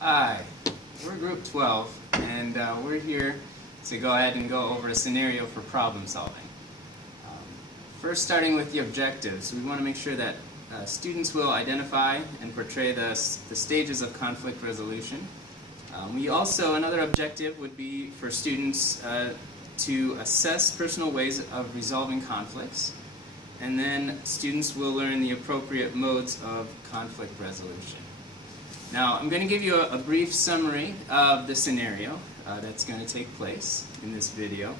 Hi, we're Group 12, and we're here to go ahead and go over a scenario for problem solving. First, starting with the objectives, we want to make sure that students will identify and portray the stages of conflict resolution. Another objective would be for students to assess personal ways of resolving conflicts, and then students will learn the appropriate modes of conflict resolution. Now, I'm going to give you a brief summary of the scenario that's going to take place in this video.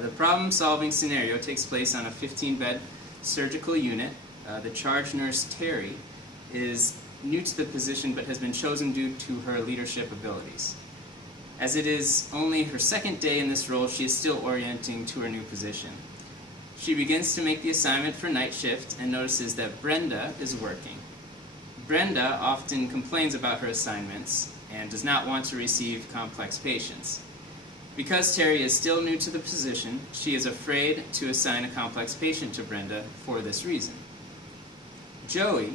The problem-solving scenario takes place on a 15-bed surgical unit. The charge nurse, Terry, is new to the position but has been chosen due to her leadership abilities. As it is only her second day in this role, she is still orienting to her new position. She begins to make the assignment for night shift and notices that Brenda is working. Brenda often complains about her assignments and does not want to receive complex patients. Because Terry is still new to the position, she is afraid to assign a complex patient to Brenda for this reason. Joey,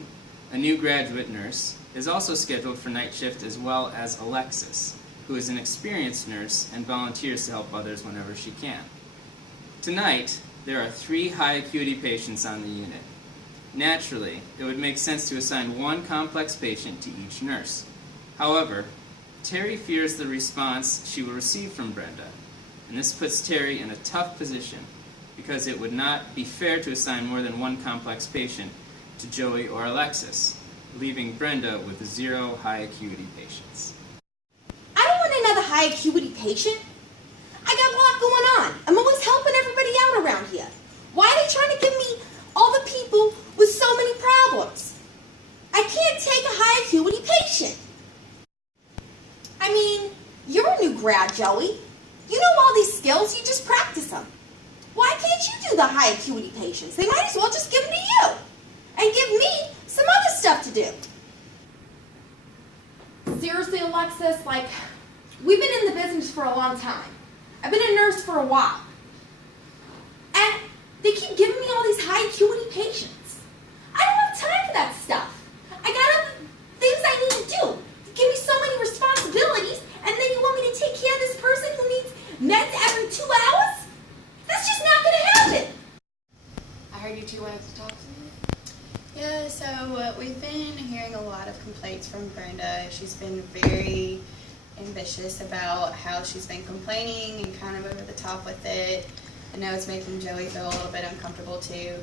a new graduate nurse, is also scheduled for night shift, as well as Alexis, who is an experienced nurse and volunteers to help others whenever she can. Tonight, there are 3 high acuity patients on the unit. Naturally, it would make sense to assign one complex patient to each nurse. However, Terry fears the response she will receive from Brenda, and this puts Terry in a tough position because it would not be fair to assign more than one complex patient to Joey or Alexis, leaving Brenda with 0 high acuity patients. I don't want another high acuity patient. I got a lot going on. I'm always helping everybody out around here. Why are they trying to give me all the people with so many problems? I can't take a high acuity patient. I mean, you're a new grad, Joey. You know all these skills, you just practice them. Why can't you do the high acuity patients? They might as well just give them to you and give me some other stuff to do. Seriously, Alexis, we've been in the business for a long time. I've been a nurse for a while. And they keep giving me all these high acuity patients. I don't have time for that stuff. I got other things I need to do. You give me so many responsibilities, and then you want me to take care of this person who needs meds every 2 hours? That's just not going to happen. I heard you 2 wanted to talk to me. Yeah, so we've been hearing a lot of complaints from Brenda. She's been very ambitious about how she's been complaining and kind of over the top with it. I know it's making Joey feel a little bit uncomfortable too.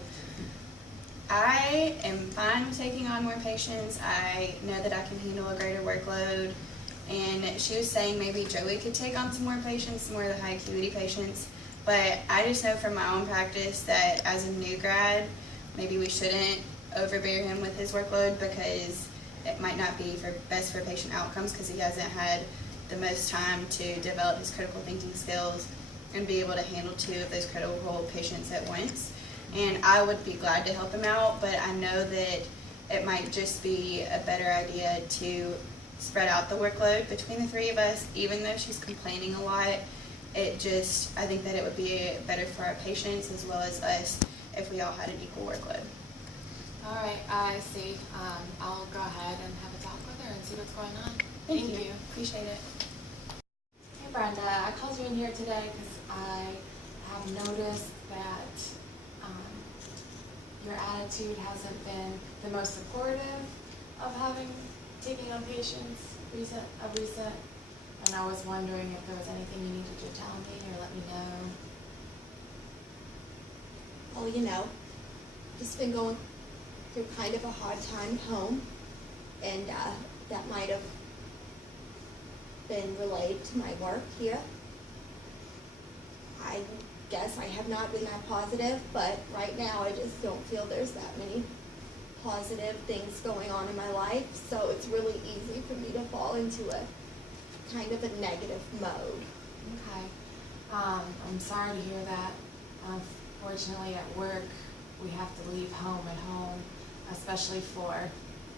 I am fine with taking on more patients. I know that I can handle a greater workload. And she was saying maybe Joey could take on some more patients, some more of the high acuity patients. But I just know from my own practice that as a new grad, maybe we shouldn't overbear him with his workload because it might not be best for patient outcomes because he hasn't had the most time to develop his critical thinking skills and be able to handle 2 of those critical patients at once. And I would be glad to help him out, but I know that it might just be a better idea to spread out the workload between the 3 of us, even though she's complaining a lot. I think that it would be better for our patients as well as us if we all had an equal workload. All right, I see. I'll go ahead and have a talk with her and see what's going on. Thank you. Appreciate it. Hey, Brenda, I called you in here today because I have noticed that your attitude hasn't been the most supportive of taking on patients recent, and I was wondering if there was anything you needed to tell me or let me know. Well, just been going through kind of a hard time at home, and that might have been relayed to my work here. I guess I have not been that positive, but right now I just don't feel there's that many positive things going on in my life, so it's really easy for me to fall into a kind of a negative mode. Okay. I'm sorry to hear that. Unfortunately, at work, we have to leave home at home, especially for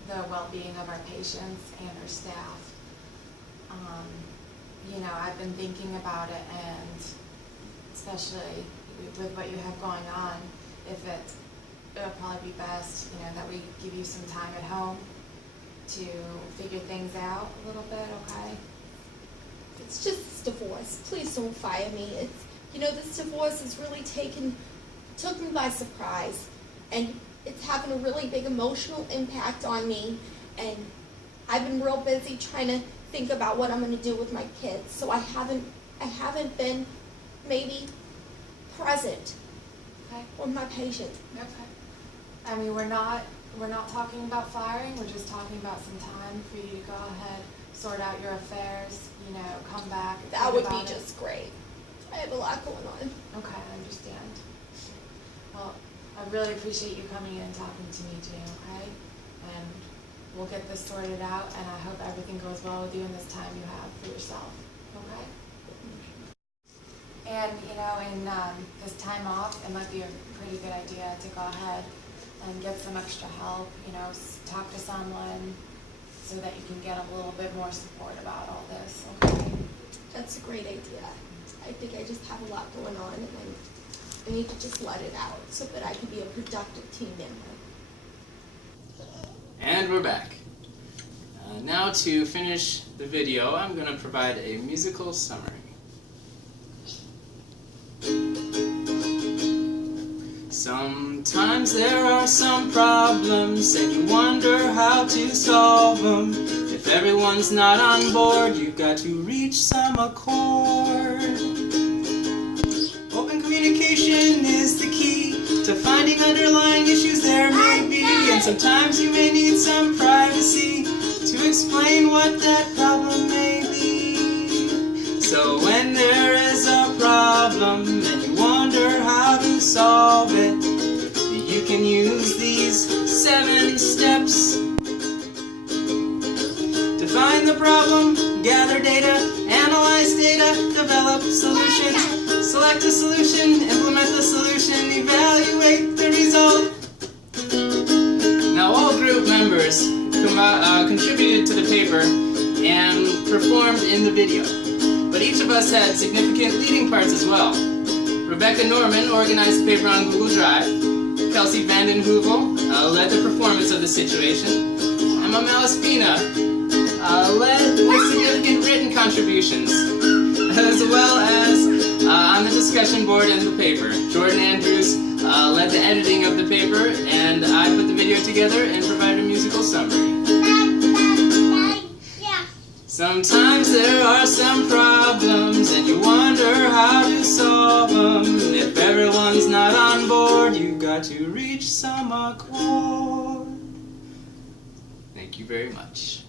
the well-being of our patients and our staff. I've been thinking about it, and especially with what you have going on, it would probably be best, that we give you some time at home to figure things out a little bit, okay? It's just this divorce. Please don't fire me. This divorce has really took me by surprise, and it's having a really big emotional impact on me, and I've been real busy trying to think about what I'm going to do with my kids, so I haven't been maybe present Okay. with my patients. Okay. I mean, we're not talking about firing. We're just talking about some time for you to go ahead, sort out your affairs, come back. and That think would about be it. just great. I have a lot going on. Okay, I understand. Well, I really appreciate you coming in and talking to me, Jane, okay? And we'll get this sorted out, and I hope everything goes well with you in this time you have for yourself, okay? And, in this time off, it might be a pretty good idea to go ahead and get some extra help, talk to someone so that you can get a little bit more support about all this, okay? That's a great idea. I think I just have a lot going on, and I need to just let it out so that I can be a productive team member. And we're back. Now to finish the video, I'm going to provide a musical summary. Sometimes there are some problems and you wonder how to solve them. If everyone's not on board, you've got to reach some accord. Open communication is the key to finding underlying issues there may be, and sometimes you may need some privacy to explain what that problem may be. So when there is a problem and you wonder how to solve it, you can use these 7 steps. Define the problem, gather data, analyze data, develop solutions, select a solution, implement the solution, evaluate the result. Now all group members contributed to the paper and performed in the video, but each of us had significant leading parts as well. Rebecca Norman organized the paper on Google Drive. Kelsey Vanden Heuvel led the performance of the situation. Emma Malaspina led with significant written contributions, as well as on the discussion board and the paper. Jordan Andrews led the editing of the paper, and I put the video together and provided a musical summary. Sometimes there are some problems and you wonder how to solve them. If everyone's not on board, you've got to reach some accord. Thank you very much.